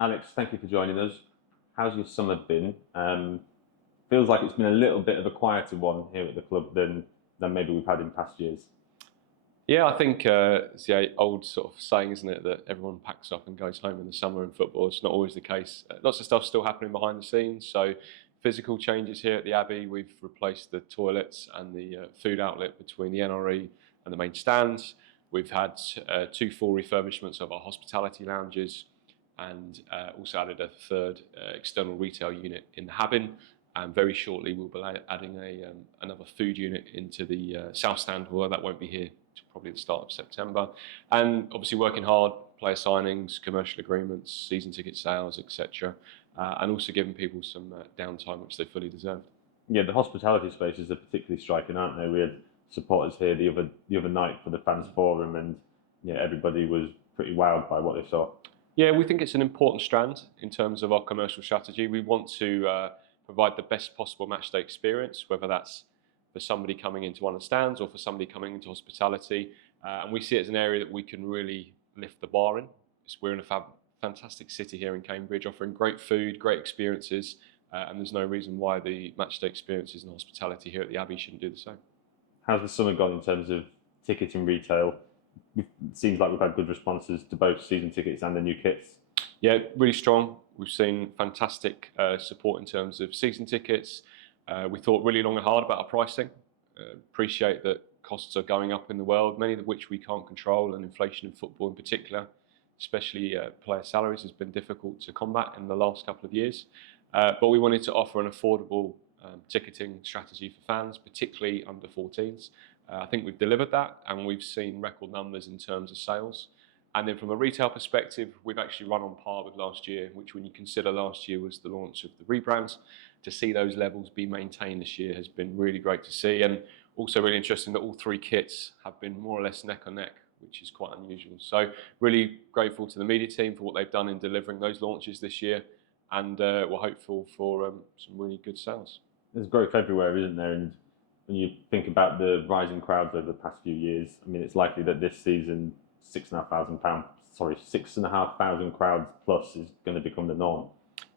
Alex, thank you for joining us. How's your summer been? Feels like it's been a little bit of a quieter one here at the club than maybe we've had in past years. Yeah, I think it's the old sort of saying, isn't it, that everyone packs up and goes home in the summer in football. It's not always the case. Lots of stuff still happening behind the scenes. So physical changes here at the Abbey. We've replaced the toilets and the food outlet between the NRE and the main stands. We've had two full refurbishments of our hospitality lounges and also added a third external retail unit in the Habin. And very shortly we'll be adding another food unit into the South Stand, although that won't be here till probably the start of September. And obviously working hard, player signings, commercial agreements, season ticket sales, etc. And also giving people some downtime, which they fully deserved. Yeah, the hospitality spaces are particularly striking, aren't they? We had supporters here the other night for the fans forum, and yeah, everybody was pretty wowed by what they saw. Yeah, we think it's an important strand in terms of our commercial strategy. We want to provide the best possible matchday experience, whether that's for somebody coming into one of the stands or for somebody coming into hospitality. And we see it as an area that we can really lift the bar in. We're in a fantastic city here in Cambridge, offering great food, great experiences, and there's no reason why the matchday experiences and hospitality here at the Abbey shouldn't do the same. How's the summer gone in terms of ticketing retail? It seems like we've had good responses to both season tickets and the new kits. Yeah, really strong. We've seen fantastic support in terms of season tickets. We thought really long and hard about our pricing. Appreciate that costs are going up in the world, many of which we can't control, and inflation in football in particular, especially player salaries, has been difficult to combat in the last couple of years. But we wanted to offer an affordable ticketing strategy for fans, particularly under 14s. I think we've delivered that, and we've seen record numbers in terms of sales. And then from a retail perspective, we've actually run on par with last year, which when you consider last year was the launch of the rebrands, to see those levels be maintained this year has been really great to see. And also really interesting that all three kits have been more or less neck and neck, which is quite unusual. So really grateful to the media team for what they've done in delivering those launches this year. And we're hopeful for some really good sales. There's growth everywhere, isn't there? And when you think about the rising crowds over the past few years, I mean, it's likely that this season, £6,500 crowds plus is going to become the norm.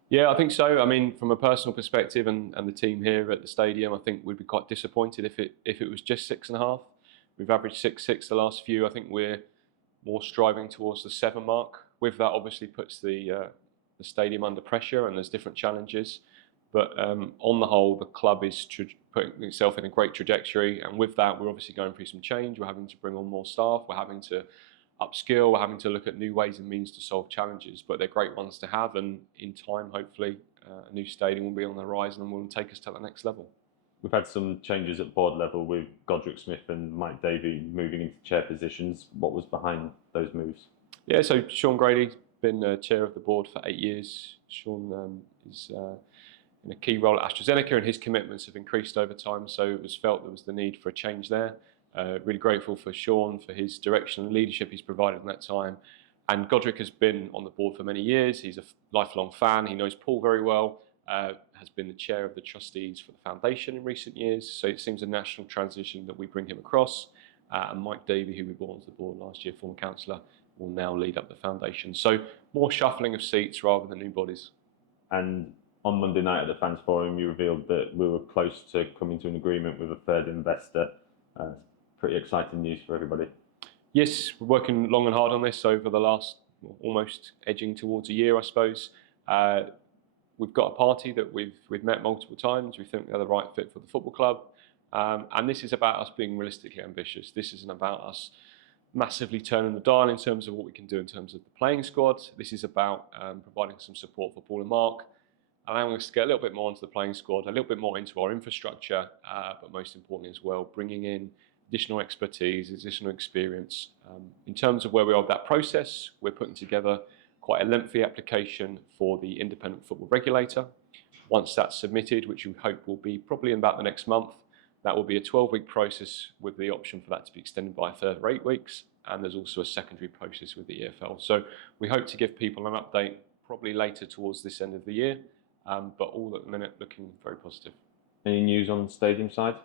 Yeah, I think so. I mean, from a personal perspective, and the team here at the stadium, I think we'd be quite disappointed if it was just 6.5. We've averaged 6.6 the last few. I think we're more striving towards the 7 mark. With that, obviously puts the stadium under pressure, and there's different challenges. But on the whole, the club is putting itself in a great trajectory, and with that, we're obviously going through some change. We're having to bring on more staff. We're having to upskill. We're having to look at new ways and means to solve challenges, but they're great ones to have. And in time, hopefully, a new stadium will be on the horizon and will take us to the next level. We've had some changes at board level with Godric Smith and Mike Davey moving into chair positions. What was behind those moves? Yeah, so Sean Grady's been chair of the board for 8 years. Sean is in a key role at AstraZeneca, and his commitments have increased over time, so it was felt there was the need for a change there. Really grateful for Sean for his direction and leadership he's provided in that time. And Godric has been on the board for many years. He's a lifelong fan. He knows Paul very well, has been the chair of the trustees for the foundation in recent years. So it seems a natural transition that we bring him across. And Mike Davey, who we brought onto the board last year, former councillor, will now lead up the foundation. So more shuffling of seats rather than new bodies. And on Monday night at the Fans Forum, you revealed that we were close to coming to an agreement with a third investor. Pretty exciting news for everybody. Yes, we're working long and hard on this over the last almost edging towards a year, I suppose. We've got a party that we've met multiple times. We think they're the right fit for the football club. And this is about us being realistically ambitious. This isn't about us massively turning the dial in terms of what we can do in terms of the playing squad. This is about providing some support for Paul and Mark, allowing us to get a little bit more into the playing squad, a little bit more into our infrastructure, but most importantly as well, bringing in additional expertise, additional experience. In terms of where we are with that process, we're putting together quite a lengthy application for the independent football regulator. Once that's submitted, which we hope will be probably in about the next month, that will be a 12-week process with the option for that to be extended by a further 8 weeks. And there's also a secondary process with the EFL. So we hope to give people an update probably later towards this end of the year, but all at the minute looking very positive. Any news on the stadium side?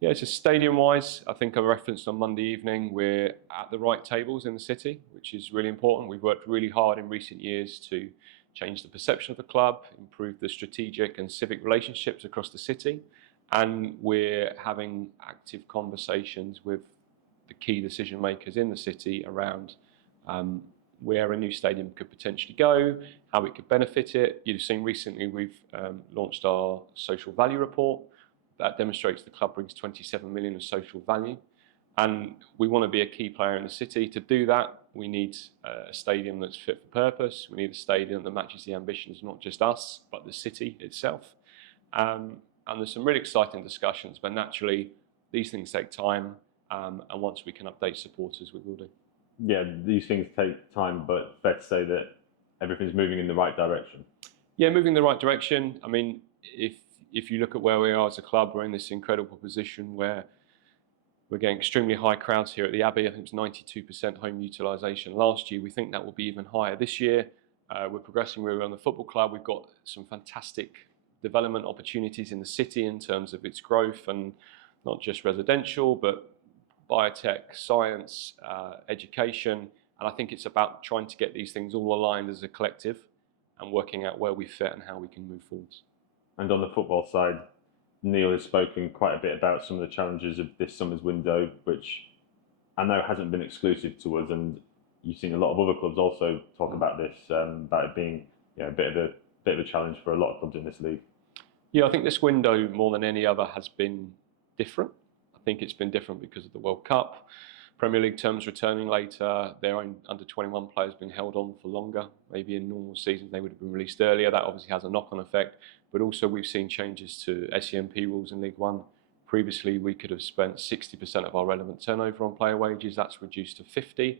Yeah, so stadium-wise, I think I referenced on Monday evening, we're at the right tables in the city, which is really important. We've worked really hard in recent years to change the perception of the club, improve the strategic and civic relationships across the city, and we're having active conversations with the key decision makers in the city around where a new stadium could potentially go, how it could benefit it. You've seen recently we've launched our social value report. That demonstrates the club brings 27 million of social value. And we want to be a key player in the city. To do that, we need a stadium that's fit for purpose. We need a stadium that matches the ambitions, not just us, but the city itself. And there's some really exciting discussions, but naturally, these things take time. And once we can update supporters, we will do. Yeah, these things take time, but fair to say that everything's moving in the right direction. Yeah, moving in the right direction. I mean, if you look at where we are as a club, we're in this incredible position where we're getting extremely high crowds here at the Abbey. I think it's 92% home utilisation last year. We think that will be even higher this year. We're progressing really well on the football club. We've got some fantastic development opportunities in the city in terms of its growth, and not just residential, but biotech, science, education. And I think it's about trying to get these things all aligned as a collective and working out where we fit and how we can move forwards. And on the football side, Neil has spoken quite a bit about some of the challenges of this summer's window, which I know hasn't been exclusive to us, and you've seen a lot of other clubs also talk about this, about it being a bit of a challenge for a lot of clubs in this league. Yeah, I think this window more than any other has been different. I think it's been different because of the World Cup. Premier League terms returning later, their own under-21 players being held on for longer. Maybe in normal seasons they would have been released earlier. That obviously has a knock-on effect. But also we've seen changes to SEMP rules in League One. Previously we could have spent 60% of our relevant turnover on player wages. That's reduced to 50%.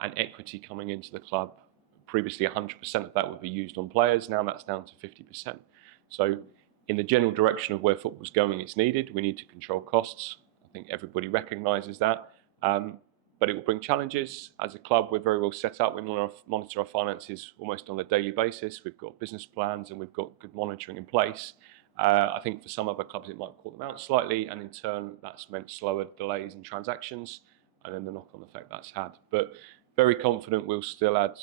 And equity coming into the club. Previously 100% of that would be used on players. Now that's down to 50%. So in the general direction of where football's going, it's needed. We need to control costs. I think everybody recognises that. But it will bring challenges. As a club, we're very well set up. We monitor our finances almost on a daily basis. We've got business plans and we've got good monitoring in place. I think for some other clubs, it might caught them out slightly, and in turn, that's meant slower delays in transactions, and then the knock-on effect that's had. But very confident we'll still add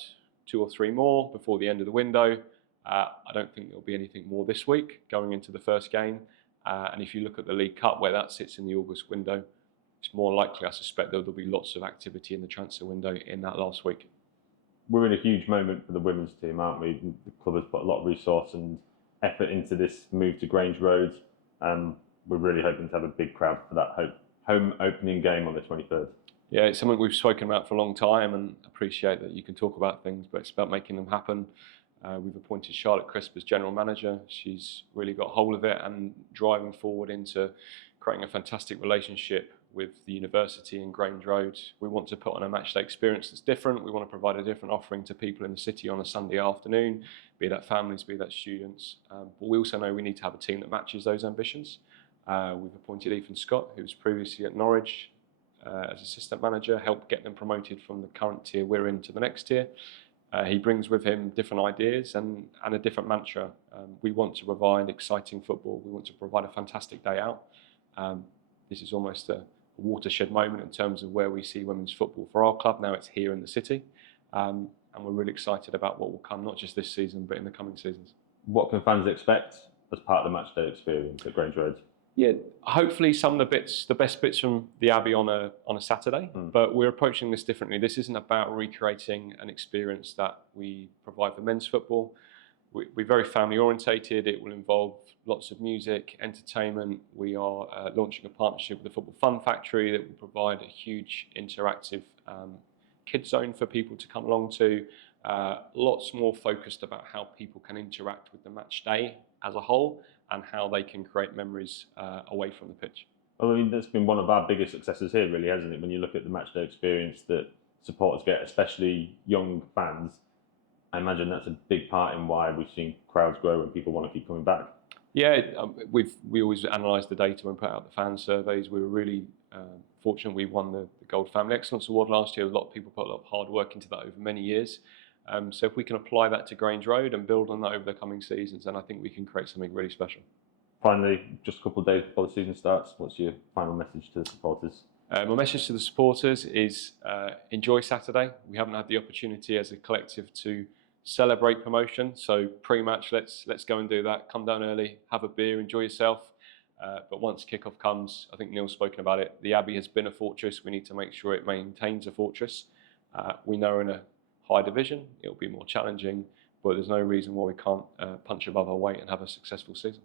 2 or 3 more before the end of the window. I don't think there'll be anything more this week going into the first game. And if you look at the League Cup, where that sits in the August window, it's more likely, I suspect, there'll be lots of activity in the transfer window in that last week. We're in a huge moment for the women's team, aren't we? The club has put a lot of resource and effort into this move to Grange Road. We're really hoping to have a big crowd for that home opening game on the 23rd. Yeah, it's something we've spoken about for a long time, and appreciate that you can talk about things, but it's about making them happen. We've appointed Charlotte Crisp as general manager. She's really got hold of it and driving forward into creating a fantastic relationship with the university in Grange Road. We want to put on a matchday experience that's different. We want to provide a different offering to people in the city on a Sunday afternoon, be that families, be that students. But we also know we need to have a team that matches those ambitions. We've appointed Ethan Scott, who was previously at Norwich as assistant manager, helped get them promoted from the current tier we're in to the next tier. He brings with him different ideas and a different mantra. We want to provide exciting football. We want to provide a fantastic day out. This is almost a watershed moment in terms of where we see women's football for our club. Now it's here in the city. And we're really excited about what will come, not just this season, but in the coming seasons. What can fans expect as part of the matchday experience at Grange Road? Yeah, hopefully some of the best bits from the Abbey on a Saturday, but we're approaching this differently. This isn't about recreating an experience that we provide for men's football. We're very family orientated. It will involve lots of music, entertainment. We are launching a partnership with the Football Fun Factory that will provide a huge interactive kids zone for people to come along to. Lots more focused about how people can interact with the match day as a whole and how they can create memories away from the pitch. Well, I mean, that's been one of our biggest successes here, really, hasn't it? When you look at the matchday experience that supporters get, especially young fans, I imagine that's a big part in why we've seen crowds grow and people want to keep coming back. Yeah, we always analyse the data and put out the fan surveys. We were really fortunate. We won the Gold Family Excellence Award last year. A lot of people put a lot of hard work into that over many years. So if we can apply that to Grange Road and build on that over the coming seasons, then I think we can create something really special. finally, just a couple of days before the season starts, what's your final message to the supporters? My message to the supporters is enjoy Saturday. We haven't had the opportunity as a collective to celebrate promotion, so pre-match, let's go and do that. Come down early, have a beer, enjoy yourself. But once kickoff comes, I think Neil's spoken about it, the Abbey has been a fortress. We need to make sure it maintains a fortress. We know in a high division, it'll be more challenging, but there's no reason why we can't punch above our weight and have a successful season.